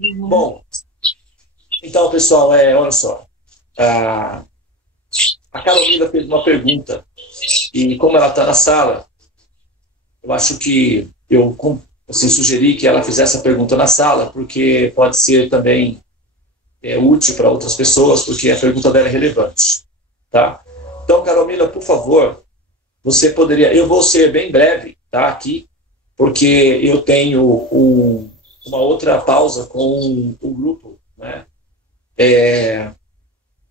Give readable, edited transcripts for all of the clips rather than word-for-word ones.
Uhum. Bom, então, pessoal, olha só. A, a Carolina fez uma pergunta, e como ela está na sala, eu acho que eu assim, sugeri que ela fizesse a pergunta na sala, porque pode ser também útil para outras pessoas, porque a pergunta dela é relevante. Tá? Então, Carolina, por favor, você poderia... Eu vou ser bem breve, tá, aqui, porque eu tenho uma outra pausa com o grupo, né?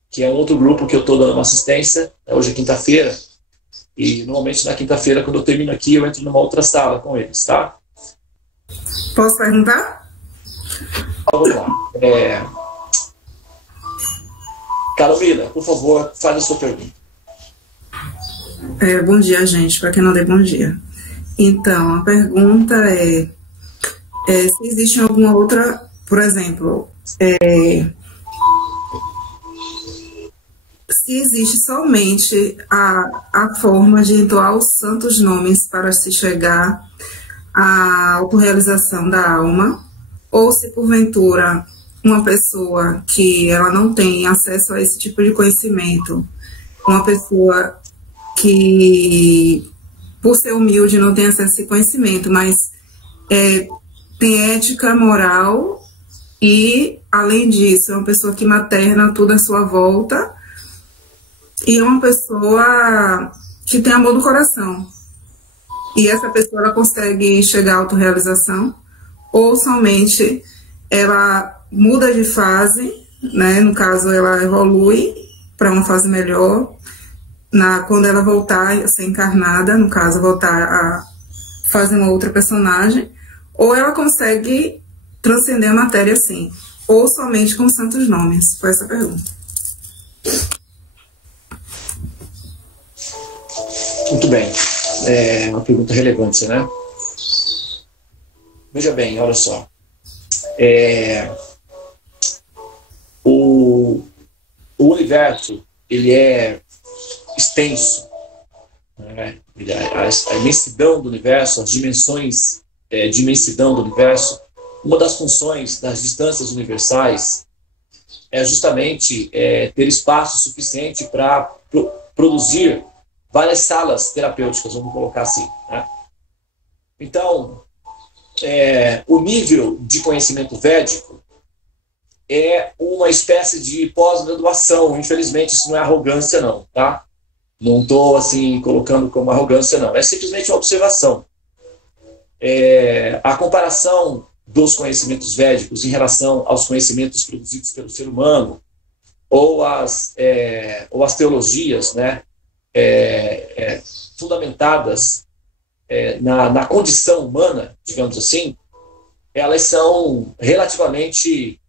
Que é um outro grupo que eu estou dando uma assistência. Hoje é quinta-feira, e normalmente na quinta-feira, quando eu termino aqui, eu entro numa outra sala com eles, tá? Posso perguntar? Então, vamos lá. Carolina, por favor, fale a sua pergunta. Bom dia, gente, para quem não deu bom dia. Então, a pergunta se existe alguma outra, por exemplo, se existe somente a forma de entoar os santos nomes para se chegar à autorrealização da alma, ou se porventura uma pessoa que ela não tem acesso a esse tipo de conhecimento, uma pessoa que, por ser humilde, não tem acesso a esse conhecimento, mas tem ética, moral e, além disso, é uma pessoa que materna tudo à sua volta e é uma pessoa que tem amor no coração. E essa pessoa ela consegue chegar à autorrealização, ou somente ela muda de fase, né? No caso, ela evolui para uma fase melhor, quando ela voltar a ser encarnada, no caso, voltar a fazer uma outra personagem, ou ela consegue transcender a matéria assim, ou somente com santos nomes? Foi essa a pergunta. Muito bem. É uma pergunta relevante, né? Veja bem, olha só. O universo, ele é extenso, né? A imensidão do universo, as dimensões de imensidão do universo, uma das funções das distâncias universais é justamente ter espaço suficiente para produzir várias salas terapêuticas, vamos colocar assim, né? Então, o nível de conhecimento védico é uma espécie de pós-graduação. Infelizmente, isso não é arrogância, não, tá? Não estou, assim, colocando como arrogância, não. É simplesmente uma observação. A comparação dos conhecimentos védicos em relação aos conhecimentos produzidos pelo ser humano ou as teologias, né, fundamentadas na condição humana, digamos assim, elas são relativamente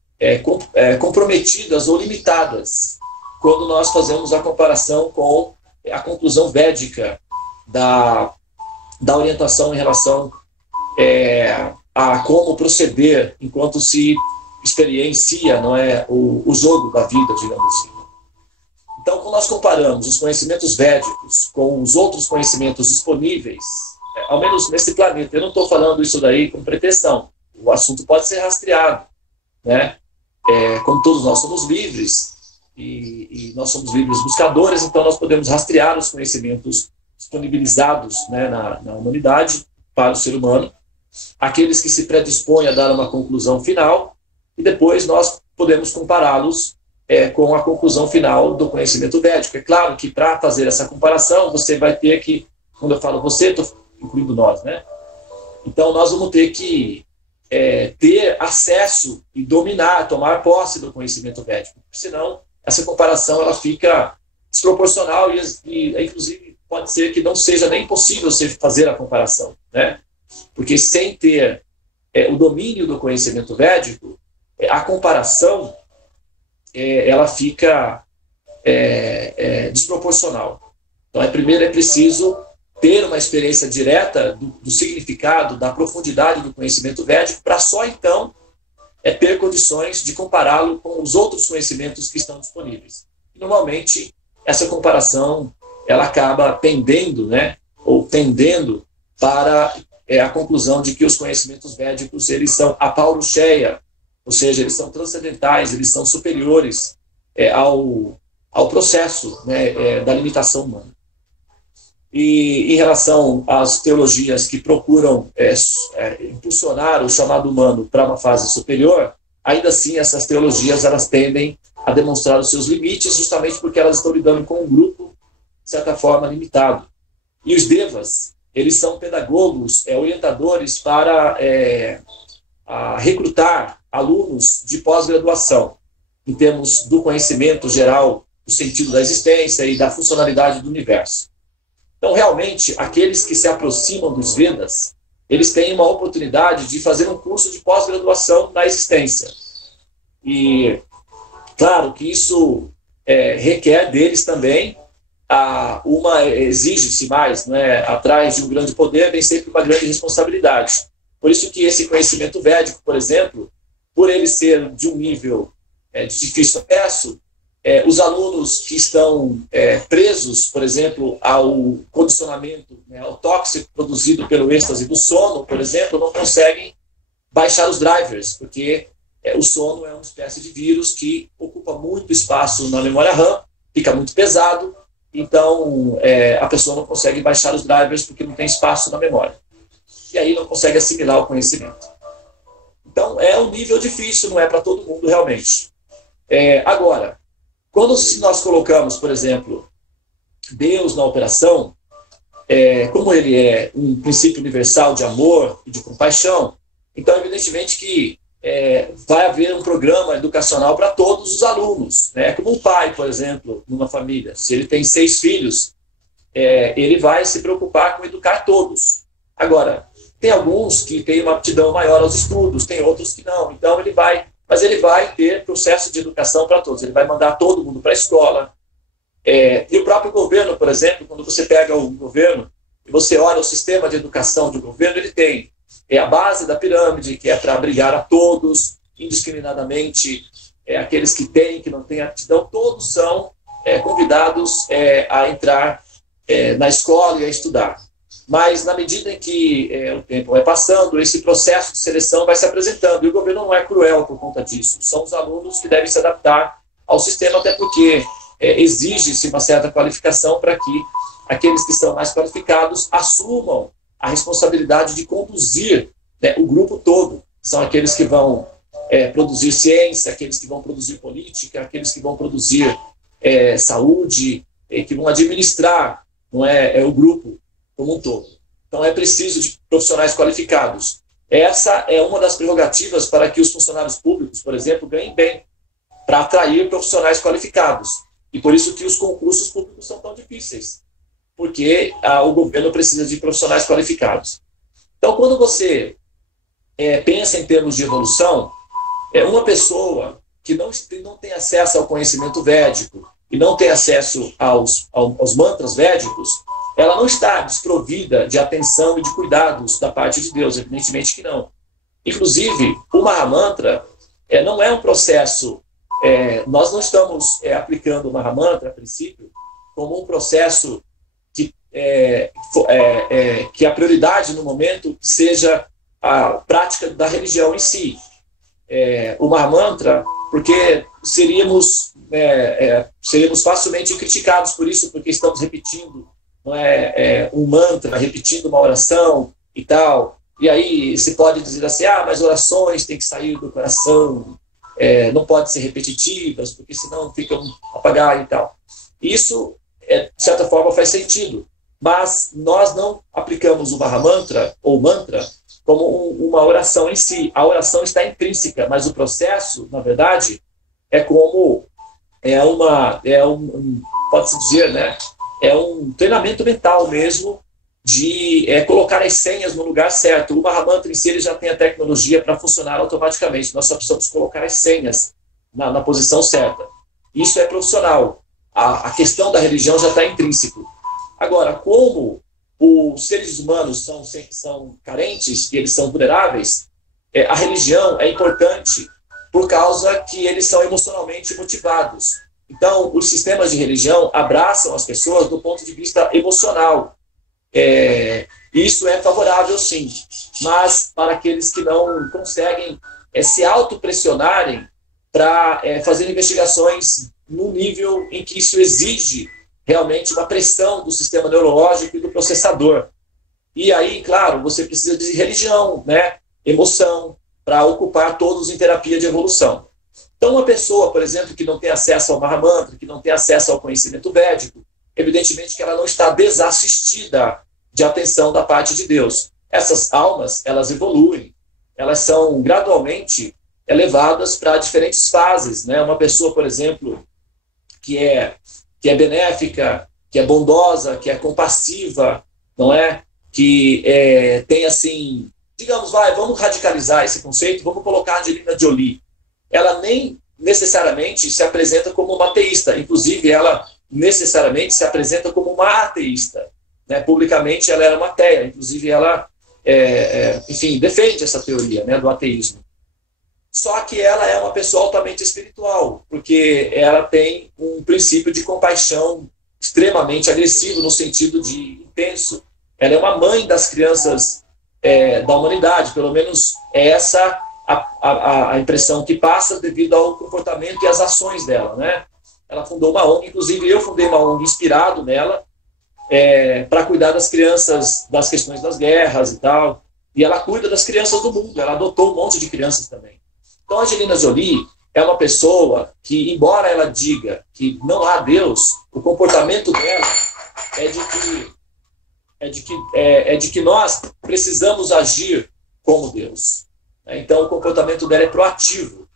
comprometidas ou limitadas quando nós fazemos a comparação com a conclusão védica da orientação em relação a como proceder enquanto se experiencia, não é, o jogo da vida, digamos assim. Então, quando nós comparamos os conhecimentos védicos com os outros conhecimentos disponíveis, ao menos nesse planeta, eu não estou falando isso daí com pretensão, o assunto pode ser rastreado, né? Como todos nós somos livres, e nós somos livres buscadores, então nós podemos rastrear os conhecimentos disponibilizados, né, na humanidade para o ser humano, aqueles que se predispõem a dar uma conclusão final, e depois nós podemos compará-los com a conclusão final do conhecimento védico. É claro que para fazer essa comparação, você vai ter que, quando eu falo você, estou incluindo nós, né? Então nós vamos ter que ter acesso e dominar, tomar posse do conhecimento védico, senão essa comparação ela fica desproporcional e inclusive pode ser que não seja nem possível você fazer a comparação, né? Porque sem ter o domínio do conhecimento védico, a comparação ela fica desproporcional. Então, primeiro é preciso ter uma experiência direta do significado, da profundidade do conhecimento védico, para só então ter condições de compará-lo com os outros conhecimentos que estão disponíveis. E, normalmente, essa comparação ela acaba pendendo, né, ou tendendo para a conclusão de que os conhecimentos védicos eles são apaurucheia, ou seja, eles são transcendentais, eles são superiores ao processo, né, da limitação humana. E em relação às teologias que procuram impulsionar o chamado humano para uma fase superior, ainda assim essas teologias elas tendem a demonstrar os seus limites, justamente porque elas estão lidando com um grupo, de certa forma, limitado. E os devas, eles são pedagogos, orientadores para recrutar alunos de pós-graduação, em termos do conhecimento geral, do sentido da existência e da funcionalidade do universo. Então, realmente, aqueles que se aproximam dos Vedas, eles têm uma oportunidade de fazer um curso de pós-graduação na existência. E, claro, que isso requer deles também exige-se mais, não é? Atrás de um grande poder vem sempre uma grande responsabilidade. Por isso que esse conhecimento védico, por exemplo, por ele ser de um nível de difícil acesso, os alunos que estão presos, por exemplo, ao condicionamento, né, ao tóxico produzido pelo êxtase do sono, por exemplo, não conseguem baixar os drivers, porque o sono é uma espécie de vírus que ocupa muito espaço na memória RAM, fica muito pesado, então a pessoa não consegue baixar os drivers porque não tem espaço na memória. E aí não consegue assimilar o conhecimento. Então é um nível difícil, não é para todo mundo realmente. Agora, quando nós colocamos, por exemplo, Deus na operação, como ele é um princípio universal de amor e de compaixão, então evidentemente que vai haver um programa educacional para todos os alunos, né? Como um pai, por exemplo, numa família, se ele tem 6 filhos, ele vai se preocupar com educar todos. Agora, tem alguns que têm uma aptidão maior aos estudos, tem outros que não, então ele vai ter processo de educação para todos, ele vai mandar todo mundo para a escola. E o próprio governo, por exemplo, quando você pega o governo e você olha o sistema de educação do governo, ele tem a base da pirâmide, que é para abrigar a todos, indiscriminadamente, aqueles que têm, que não têm aptidão, todos são convidados a entrar na escola e a estudar. Mas, na medida em que o tempo vai passando, esse processo de seleção vai se apresentando, e o governo não é cruel por conta disso. São os alunos que devem se adaptar ao sistema, até porque exige-se uma certa qualificação para que aqueles que são mais qualificados assumam a responsabilidade de conduzir, né, o grupo todo. São aqueles que vão produzir ciência, aqueles que vão produzir política, aqueles que vão produzir saúde, que vão administrar, não o grupo como um todo. Então é preciso de profissionais qualificados. Essa é uma das prerrogativas para que os funcionários públicos, por exemplo, ganhem bem, para atrair profissionais qualificados. E por isso que os concursos públicos são tão difíceis, porque o governo precisa de profissionais qualificados. Então, quando você pensa em termos de evolução, uma pessoa que não tem acesso ao conhecimento védico e não tem acesso aos mantras védicos, ela não está desprovida de atenção e de cuidados da parte de Deus, evidentemente que não. Inclusive, o Mahamantra não é um processo, nós não estamos aplicando o Mahamantra, a princípio, como um processo que a prioridade no momento seja a prática da religião em si. O Mahamantra, porque seríamos facilmente criticados por isso, porque estamos repetindo um mantra, repetindo uma oração e tal. E aí se pode dizer assim, mas orações têm que sair do coração, não pode ser repetitivas, porque senão ficam apagadas e tal. Isso, de certa forma, faz sentido. Mas nós não aplicamos o Mahamantra ou mantra como uma oração em si. A oração está intrínseca, mas o processo, na verdade, pode-se dizer, né? É um treinamento mental mesmo de colocar as senhas no lugar certo. O Mahamantra em si ele já tem a tecnologia para funcionar automaticamente. Nós só precisamos colocar as senhas na posição certa. Isso é profissional. A questão da religião já está intrínseco. Agora, como os seres humanos são carentes e eles são vulneráveis, a religião é importante por causa que eles são emocionalmente motivados. Então, os sistemas de religião abraçam as pessoas do ponto de vista emocional. Isso é favorável, sim. Mas, para aqueles que não conseguem se autopressionarem para fazer investigações no nível em que isso exige realmente uma pressão do sistema neurológico e do processador. E aí, claro, você precisa de religião, né, emoção, para ocupar todos em terapia de evolução. Então, uma pessoa, por exemplo, que não tem acesso ao Mahamantra, que não tem acesso ao conhecimento védico, evidentemente que ela não está desassistida de atenção da parte de Deus. Essas almas, elas evoluem, elas são gradualmente elevadas para diferentes fases, né? Uma pessoa, por exemplo, que é benéfica, que é bondosa, que é compassiva, não é? Que tem assim, digamos, vamos radicalizar esse conceito, vamos colocar a Angelina Jolie. Ela nem necessariamente se apresenta como uma ateísta, inclusive ela necessariamente se apresenta como uma ateísta, né? Publicamente ela era uma ateia, inclusive ela, enfim, defende essa teoria, né, do ateísmo. Só que ela é uma pessoa altamente espiritual, porque ela tem um princípio de compaixão extremamente agressivo, no sentido de intenso. Ela é uma mãe das crianças da humanidade, pelo menos é essa a impressão que passa devido ao comportamento e às ações dela, né? Ela fundou uma ONG, inclusive eu fundei uma ONG inspirado nela, para cuidar das crianças, das questões das guerras e tal, e ela cuida das crianças do mundo, ela adotou um monte de crianças também. Então a Angelina Jolie é uma pessoa que, embora ela diga que não há Deus, o comportamento dela é de que nós precisamos agir como Deus. Então o comportamento dela é proativo.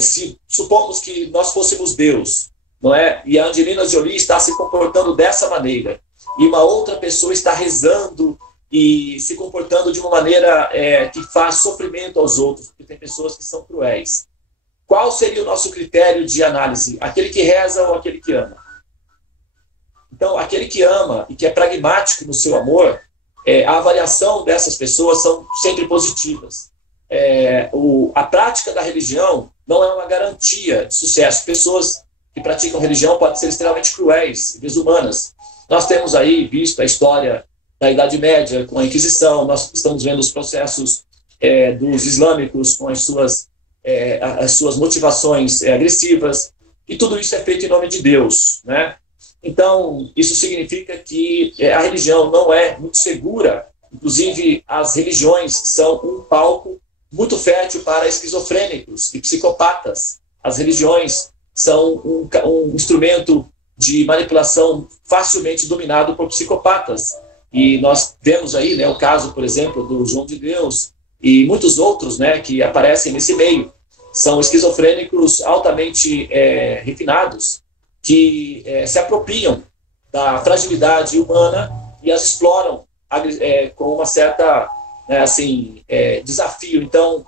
Se supomos que nós fôssemos Deus, não é? E a Angelina Jolie está se comportando dessa maneira, e uma outra pessoa está rezando e se comportando de uma maneira que faz sofrimento aos outros, porque tem pessoas que são cruéis. Qual seria o nosso critério de análise? Aquele que reza ou aquele que ama? Então, aquele que ama e que é pragmático no seu amor, a avaliação dessas pessoas são sempre positivas. A prática da religião não é uma garantia de sucesso. Pessoas que praticam religião podem ser extremamente cruéis e desumanas. Nós temos aí visto a história da Idade Média com a Inquisição, nós estamos vendo os processos dos islâmicos com as suas motivações agressivas, e tudo isso é feito em nome de Deus, né? Então, isso significa que a religião não é muito segura. Inclusive, as religiões são um palco muito fértil para esquizofrênicos e psicopatas. As religiões são um instrumento de manipulação facilmente dominado por psicopatas. E nós vemos aí, né, o caso, por exemplo, do João de Deus e muitos outros, né, que aparecem nesse meio. São esquizofrênicos altamente refinados, que se apropriam da fragilidade humana e as exploram com uma certa desafio. Então,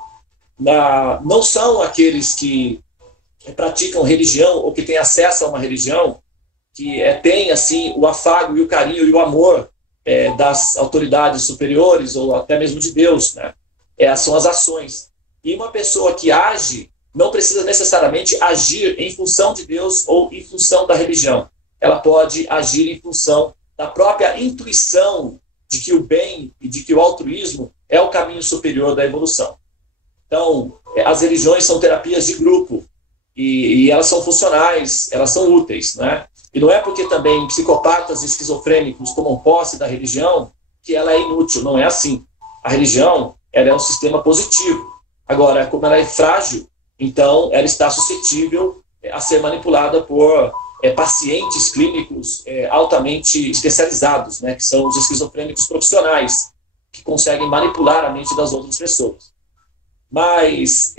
não são aqueles que praticam religião ou que têm acesso a uma religião que têm assim, o afago e o carinho e o amor das autoridades superiores ou até mesmo de Deus, né? São as ações. E uma pessoa que age não precisa necessariamente agir em função de Deus ou em função da religião. Ela pode agir em função da própria intuição de que o bem e de que o altruísmo é o caminho superior da evolução. Então, as religiões são terapias de grupo e elas são funcionais, elas são úteis, né? E não é porque também psicopatas e esquizofrênicos tomam posse da religião que ela é inútil, não é assim. A religião, ela é um sistema positivo. Agora, como ela é frágil, então ela está suscetível a ser manipulada por pacientes clínicos altamente especializados, né, que são os esquizofrênicos profissionais, que conseguem manipular a mente das outras pessoas. Mas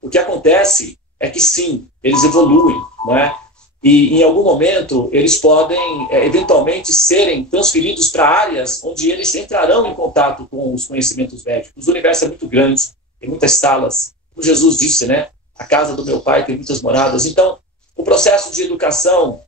o que acontece é que sim, eles evoluem, né? E em algum momento eles podem eventualmente serem transferidos para áreas onde eles entrarão em contato com os conhecimentos védicos. O universo é muito grande, tem muitas salas. Como Jesus disse, né? A casa do meu pai tem muitas moradas. Então, o processo de educação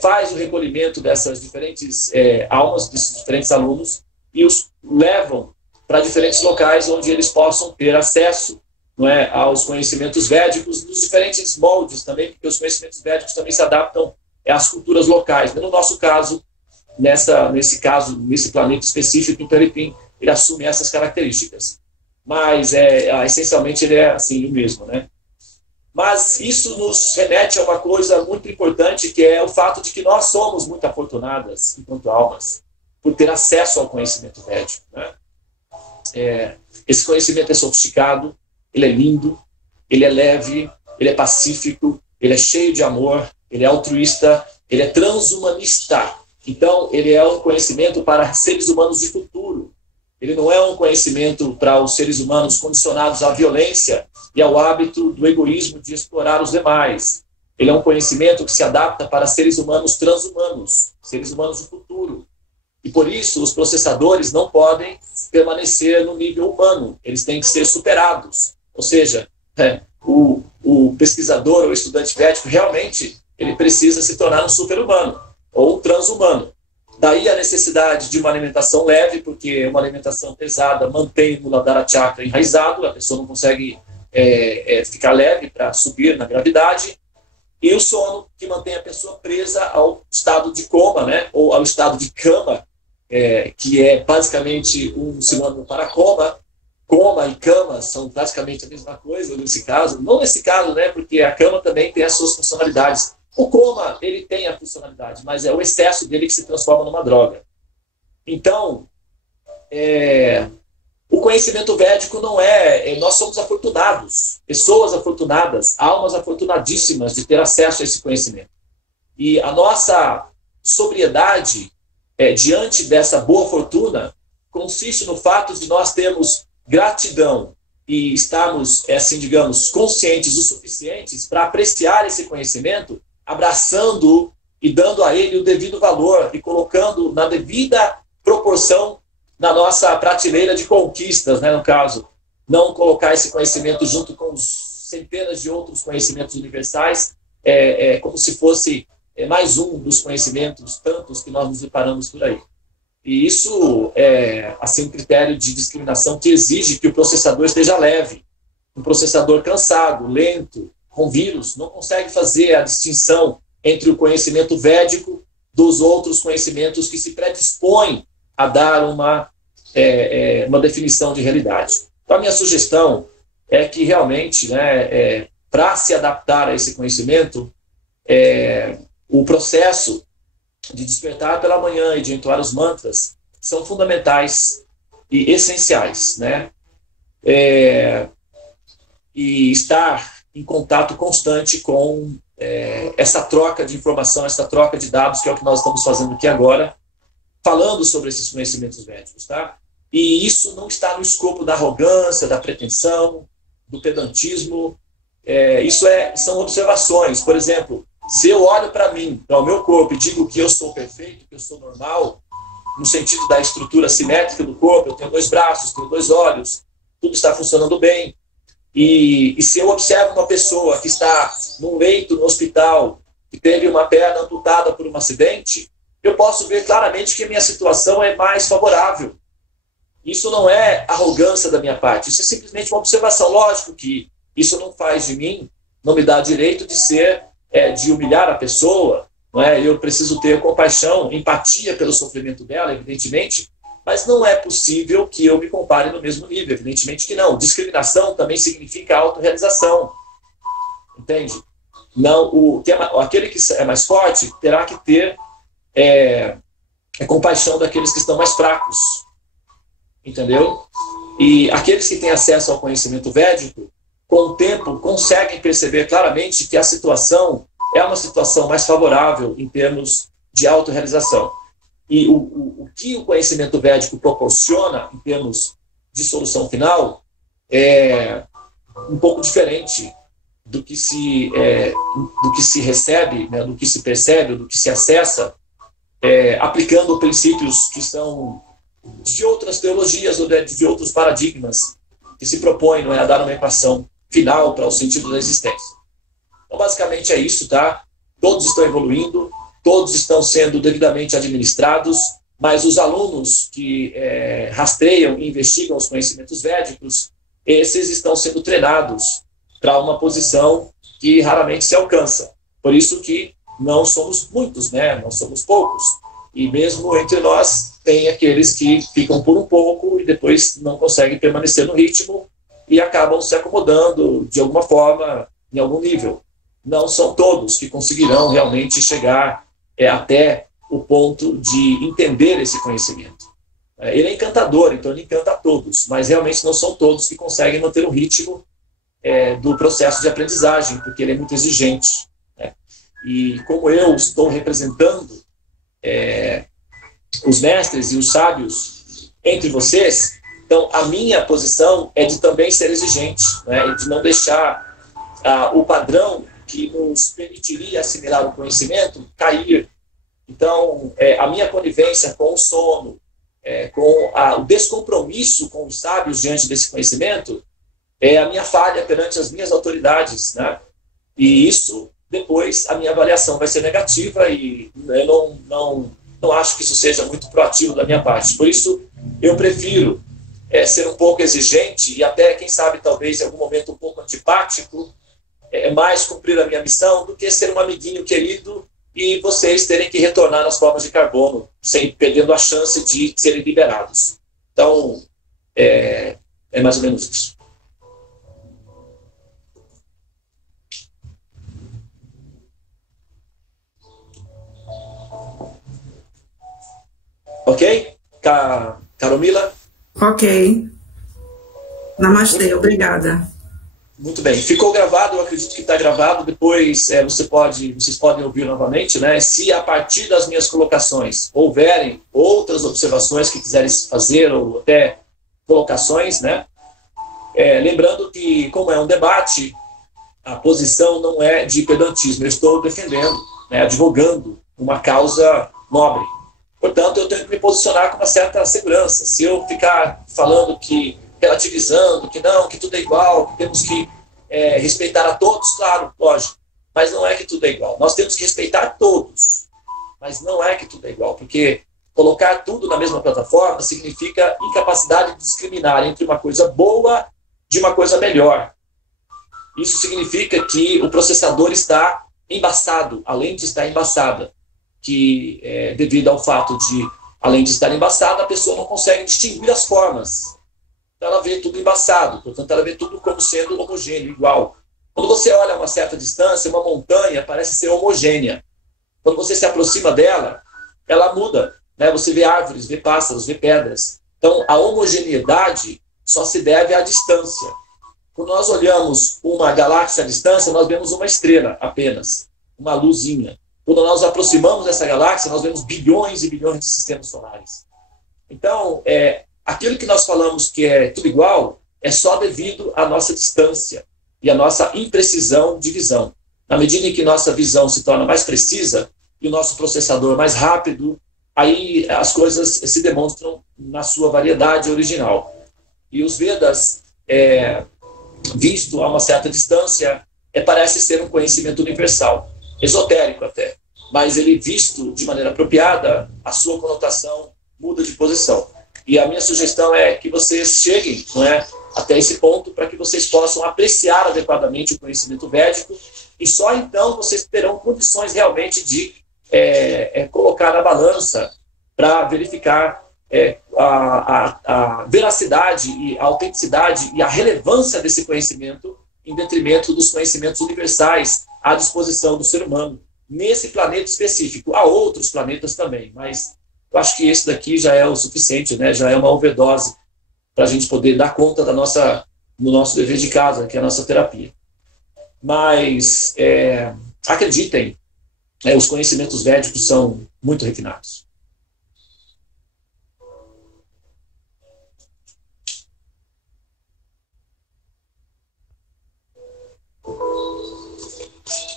faz o recolhimento dessas diferentes almas, desses diferentes alunos, e os levam para diferentes locais onde eles possam ter acesso, não é, aos conhecimentos védicos, nos diferentes moldes também, porque os conhecimentos védicos também se adaptam às culturas locais. No nosso caso, nesse planeta específico, então ele assume essas características. mas essencialmente ele é assim o mesmo, né? Mas isso nos remete a uma coisa muito importante, que é o fato de que nós somos muito afortunadas, enquanto almas, por ter acesso ao conhecimento védico, né? Esse conhecimento é sofisticado, ele é lindo, ele é leve, ele é pacífico, ele é cheio de amor, ele é altruísta, ele é transhumanista. Então, ele é um conhecimento para seres humanos de futuro. Ele não é um conhecimento para os seres humanos condicionados à violência e ao hábito do egoísmo de explorar os demais. Ele é um conhecimento que se adapta para seres humanos transhumanos, seres humanos do futuro. E por isso os processadores não podem permanecer no nível humano, eles têm que ser superados. Ou seja, o pesquisador ou estudante védico realmente ele precisa se tornar um super-humano ou um transhumano. Daí a necessidade de uma alimentação leve, porque uma alimentação pesada mantém o Muladhara Chakra enraizado, a pessoa não consegue ficar leve para subir na gravidade, e o sono, que mantém a pessoa presa ao estado de coma, né, ou ao estado de cama, que é basicamente um sinônimo para coma. Coma e cama são praticamente a mesma coisa nesse caso. Não nesse caso, né, porque a cama também tem as suas funcionalidades. O coma, ele tem a funcionalidade, mas é o excesso dele que se transforma numa droga. Então, o conhecimento védico não nós somos afortunados, pessoas afortunadas, almas afortunadíssimas de ter acesso a esse conhecimento. E a nossa sobriedade diante dessa boa fortuna consiste no fato de nós termos gratidão e estarmos, assim, digamos, conscientes o suficientes para apreciar esse conhecimento, abraçando e dando a ele o devido valor e colocando na devida proporção na nossa prateleira de conquistas, né, no caso. Não colocar esse conhecimento junto com centenas de outros conhecimentos universais, como se fosse mais um dos conhecimentos tantos que nós nos deparamos por aí. E isso é assim, um critério de discriminação que exige que o processador esteja leve. Um processador cansado, lento, com vírus, não consegue fazer a distinção entre o conhecimento védico dos outros conhecimentos que se predispõem a dar uma definição de realidade. Então, a minha sugestão é que realmente, né, para se adaptar a esse conhecimento, o processo de despertar pela manhã e de entoar os mantras são fundamentais e essenciais, né? E estar em contato constante com essa troca de informação, essa troca de dados, que é o que nós estamos fazendo aqui agora, falando sobre esses conhecimentos védicos, tá? E isso não está no escopo da arrogância, da pretensão, do pedantismo. Isso são observações. Por exemplo, se eu olho para mim, para o meu corpo, e digo que eu sou perfeito, que eu sou normal, no sentido da estrutura simétrica do corpo, eu tenho 2 braços, tenho 2 olhos, tudo está funcionando bem. E se eu observo uma pessoa que está num leito no hospital, que teve uma perna amputada por um acidente, eu posso ver claramente que a minha situação é mais favorável. Isso não é arrogância da minha parte, isso é simplesmente uma observação. Lógico que isso não faz de mim, não me dá direito de ser, de humilhar a pessoa, não é? Eu preciso ter compaixão, empatia pelo sofrimento dela, evidentemente, mas não é possível que eu me compare no mesmo nível, evidentemente que não. Discriminação também significa autorrealização, entende? Não, aquele que é mais forte terá que ter compaixão daqueles que estão mais fracos, entendeu? E aqueles que têm acesso ao conhecimento védico, com o tempo, conseguem perceber claramente que a situação é uma situação mais favorável em termos de autorrealização. E o que o conhecimento védico proporciona em termos de solução final é um pouco diferente do que se recebe, né, do que se percebe, do que se acessa, aplicando princípios que são de outras teologias ou de outros paradigmas que se propõem, não é, a dar uma equação final para o sentido da existência. Então, basicamente é isso, tá? Todos estão evoluindo, todos estão sendo devidamente administrados, mas os alunos que rastreiam e investigam os conhecimentos védicos, esses estão sendo treinados para uma posição que raramente se alcança. Por isso que não somos muitos, né? Não somos poucos. E mesmo entre nós, tem aqueles que ficam por um pouco e depois não conseguem permanecer no ritmo e acabam se acomodando de alguma forma, em algum nível. Não são todos que conseguirão realmente chegar até o ponto de entender esse conhecimento. Ele é encantador, então ele encanta a todos, mas realmente não são todos que conseguem manter o ritmo do processo de aprendizagem, porque ele é muito exigente. Né? E como eu estou representando os mestres e os sábios entre vocês, então a minha posição é de também ser exigente, né? De não deixar o padrão que nos permitiria assimilar o conhecimento cair. Então, a minha conivência com o sono, com o descompromisso com os sábios diante desse conhecimento, é a minha falha perante as minhas autoridades, né? E isso, depois, a minha avaliação vai ser negativa e eu não acho que isso seja muito proativo da minha parte. Por isso, eu prefiro ser um pouco exigente e até, quem sabe, talvez, em algum momento, um pouco antipático, mais cumprir a minha missão do que ser um amiguinho querido e vocês terem que retornar nas formas de carbono, perdendo a chance de serem liberados. Então, é mais ou menos isso. Ok? Caromila? Ok. Namastê, obrigada. Muito bem. Ficou gravado, eu acredito que está gravado. Depois vocês podem ouvir novamente, né? Se a partir das minhas colocações houverem outras observações que quiserem fazer ou até colocações, né? Lembrando que, como é um debate, a posição não é de pedantismo. Eu estou defendendo, né, advogando uma causa nobre. Portanto, eu tenho que me posicionar com uma certa segurança. Se eu ficar falando que, relativizando, que tudo é igual, que temos que respeitar a todos, claro, lógico, mas não é que tudo é igual. Nós temos que respeitar todos, mas não é que tudo é igual, porque colocar tudo na mesma plataforma significa incapacidade de discriminar entre uma coisa boa de uma coisa melhor. Isso significa que o processador está embaçado, a lente está embaçada, que devido ao fato de a lente estar embaçada, a pessoa não consegue distinguir as formas. Então ela vê tudo embaçado, portanto ela vê tudo como sendo homogêneo, igual. Quando você olha a uma certa distância, uma montanha parece ser homogênea. Quando você se aproxima dela, ela muda, né? Você vê árvores, vê pássaros, vê pedras. Então a homogeneidade só se deve à distância. Quando nós olhamos uma galáxia à distância, nós vemos uma estrela apenas, uma luzinha. Quando nós aproximamos dessa galáxia, nós vemos bilhões e bilhões de sistemas solares. Então, aquilo que nós falamos que é tudo igual é só devido à nossa distância e à nossa imprecisão de visão. Na medida em que nossa visão se torna mais precisa e o nosso processador mais rápido, aí as coisas se demonstram na sua variedade original. E os Vedas, visto a uma certa distância, parece ser um conhecimento universal, esotérico até, mas ele visto de maneira apropriada, a sua conotação muda de posição. E a minha sugestão é que vocês cheguem, não é, até esse ponto para que vocês possam apreciar adequadamente o conhecimento védico e só então vocês terão condições realmente de colocar na balança para verificar a veracidade e a autenticidade e a relevância desse conhecimento em detrimento dos conhecimentos universais à disposição do ser humano, nesse planeta específico. Há outros planetas também, mas eu acho que esse daqui já é o suficiente, né? Já é uma overdose para a gente poder dar conta do nosso dever de casa, que é a nossa terapia. Mas, acreditem, os conhecimentos védicos são muito refinados.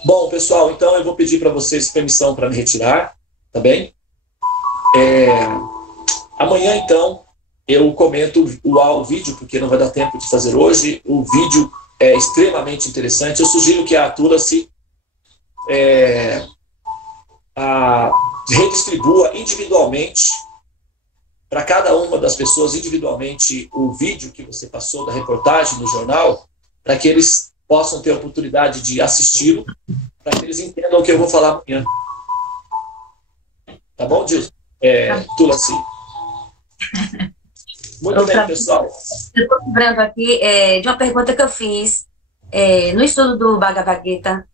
Bom, pessoal, então eu vou pedir para vocês permissão para me retirar, tá bem? Amanhã, então, eu comento o vídeo, porque não vai dar tempo de fazer hoje. O vídeo é extremamente interessante. Eu sugiro que a Tulasi redistribua individualmente, para cada uma das pessoas individualmente, o vídeo que você passou da reportagem no jornal, para que eles possam ter a oportunidade de assisti-lo, para que eles entendam o que eu vou falar amanhã. Tá bom, Dilson? Tulaci. Muito bem, pessoal. Eu estou lembrando aqui de uma pergunta que eu fiz no estudo do Bhagavad Gita,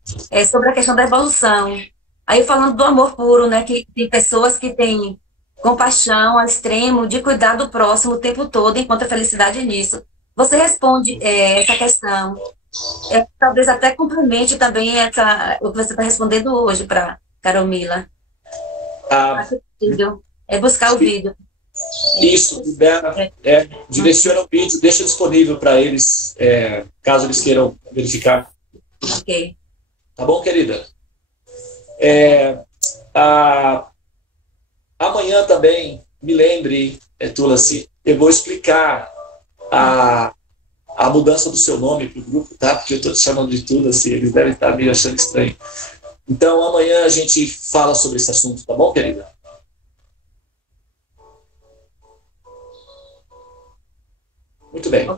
sobre a questão da evolução. Aí falando do amor puro, né, que tem pessoas que têm compaixão ao extremo de cuidar do próximo o tempo todo, enquanto a felicidade é nisso. Você responde essa questão, talvez até complemente também o que você está respondendo hoje para Carolmila. Buscar o vídeo. Isso, libera, direciona o vídeo, deixa disponível para eles, caso eles queiram verificar. Ok. Tá bom, querida? Amanhã também, me lembre, Tulaci, eu vou explicar a mudança do seu nome para o grupo, tá? Porque eu estou te chamando de Tulaci, eles devem estar me achando estranho. Então, amanhã a gente fala sobre esse assunto, tá bom, querida? Muito bem.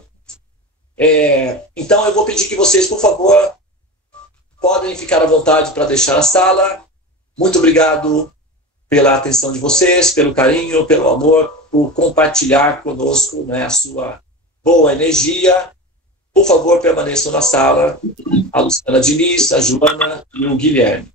Então, eu vou pedir que vocês, por favor, podem ficar à vontade para deixar a sala. Muito obrigado pela atenção de vocês, pelo carinho, pelo amor, por compartilhar conosco, né, a sua boa energia. Por favor, permaneçam na sala. A Luciana Diniz, a Joana e o Guilherme.